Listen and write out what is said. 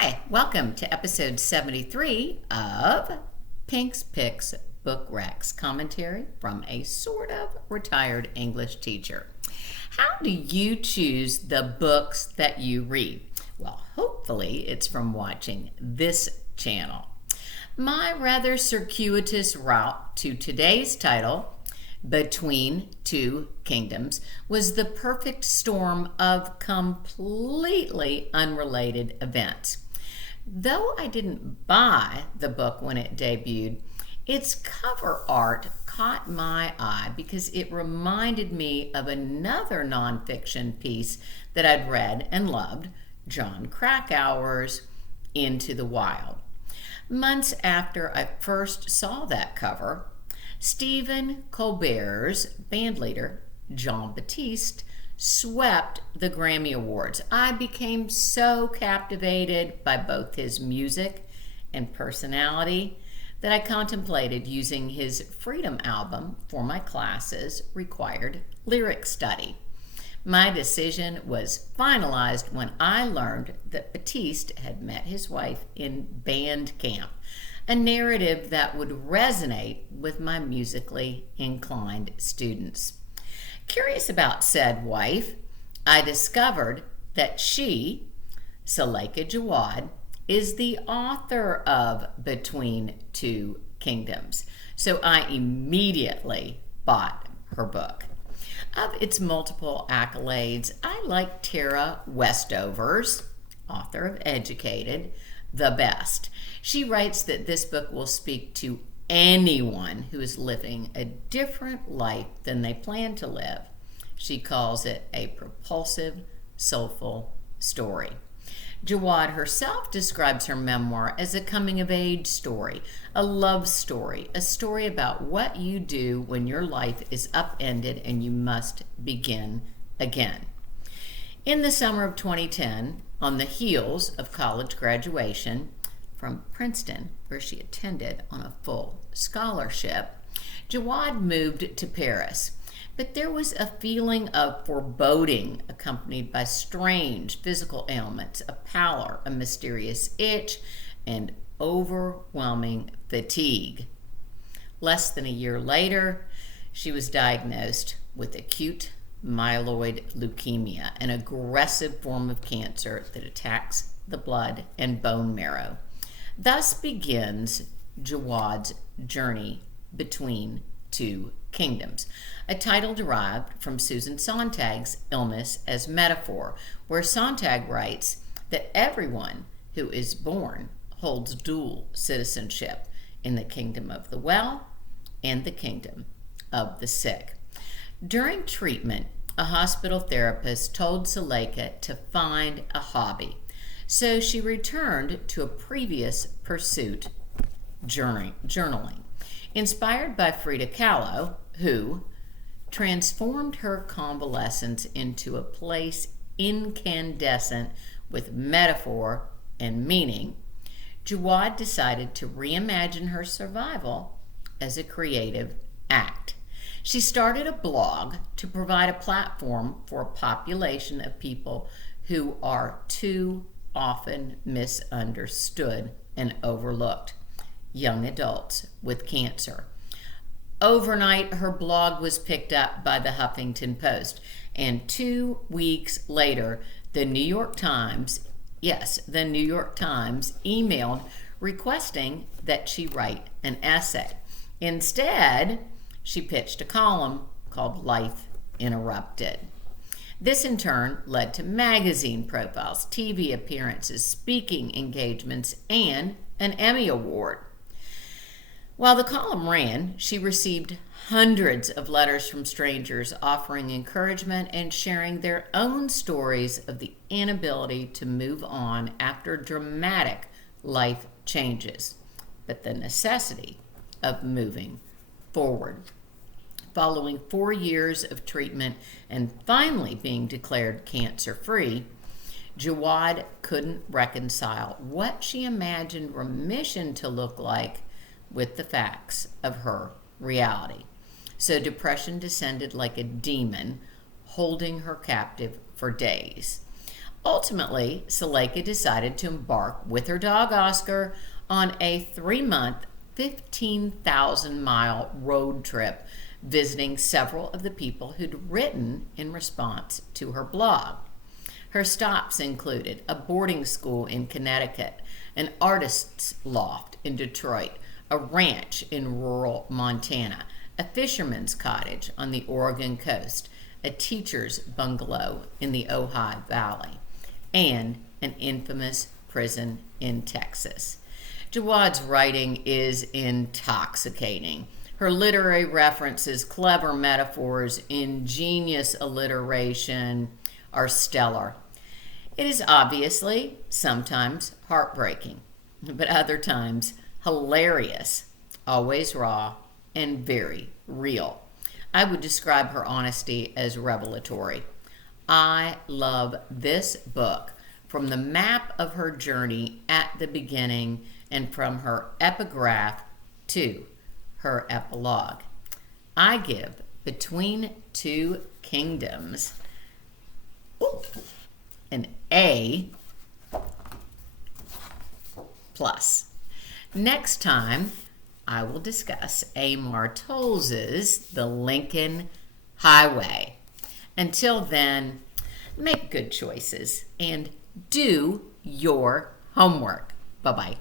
Hi, welcome to episode 73 of Pink's Picks Book Recs, commentary from a sort of retired English teacher. How do you choose the books that you read? Well, hopefully it's from watching this channel. My rather circuitous route to today's title, Between Two Kingdoms, was the perfect storm of completely unrelated events. Though I didn't buy the book when it debuted, its cover art caught my eye because it reminded me of another nonfiction piece that I'd read and loved, Jon Krakauer's Into the Wild. Months after I first saw that cover, Stephen Colbert's bandleader, Jon Batiste, swept the Grammy Awards. I became so captivated by both his music and personality that I contemplated using his Freedom album for my classes' required lyric study. My decision was finalized when I learned that Batiste had met his wife in band camp, a narrative that would resonate with my musically inclined students. Curious about said wife, I discovered that she, Suleika Jaouad, is the author of Between Two Kingdoms, so I immediately bought her book. Of its multiple accolades, I like Tara Westover's, author of Educated, the best. She writes that this book will speak to anyone who is living a different life than they plan to live. She calls it a propulsive, soulful story. Jaouad herself describes her memoir as a coming-of-age story, a love story, a story about what you do when your life is upended and you must begin again. In the summer of 2010, on the heels of college graduation from Princeton, where she attended on a full scholarship, Jaouad moved to Paris. But there was a feeling of foreboding accompanied by strange physical ailments, a pallor, a mysterious itch, and overwhelming fatigue. Less than a year later, she was diagnosed with acute myeloid leukemia, an aggressive form of cancer that attacks the blood and bone marrow. Thus begins Jaouad's journey between two kingdoms, a title derived from Susan Sontag's Illness as Metaphor, where Sontag writes that everyone who is born holds dual citizenship in the kingdom of the well and the kingdom of the sick. During treatment, a hospital therapist told Suleika to find a hobby, so she returned to a previous pursuit, journaling. Inspired by Frida Kahlo, who transformed her convalescence into a place incandescent with metaphor and meaning, Jaouad decided to reimagine her survival as a creative act. She started a blog to provide a platform for a population of people who are too often misunderstood and overlooked, young adults with cancer. Overnight, her blog was picked up by the Huffington Post, and 2 weeks later, the New York Times emailed requesting that she write an essay. Instead, she pitched a column called Life Interrupted. This in turn led to magazine profiles, TV appearances, speaking engagements, and an Emmy Award. While the column ran, she received hundreds of letters from strangers offering encouragement and sharing their own stories of the inability to move on after dramatic life changes, but the necessity of moving forward. Following 4 years of treatment and finally being declared cancer-free, Jaouad couldn't reconcile what she imagined remission to look like with the facts of her reality. So depression descended like a demon, holding her captive for days. Ultimately, Suleika decided to embark with her dog Oscar on a 3-month, 15,000-mile road trip, visiting several of the people who'd written in response to her blog. Her stops included a boarding school in Connecticut, an artist's loft in Detroit, a ranch in rural Montana, a fisherman's cottage on the Oregon coast, a teacher's bungalow in the Ojai Valley, and an infamous prison in Texas. Jaouad's writing is intoxicating. Her literary references, clever metaphors, ingenious alliteration are stellar. It is obviously sometimes heartbreaking, but other times hilarious, always raw, and very real. I would describe her honesty as revelatory. I love this book, from the map of her journey at the beginning and from her epigraph to her epilogue. I give Between Two Kingdoms an A+. Next time, I will discuss Amar Tolz's The Lincoln Highway. Until then, make good choices and do your homework. Bye-bye.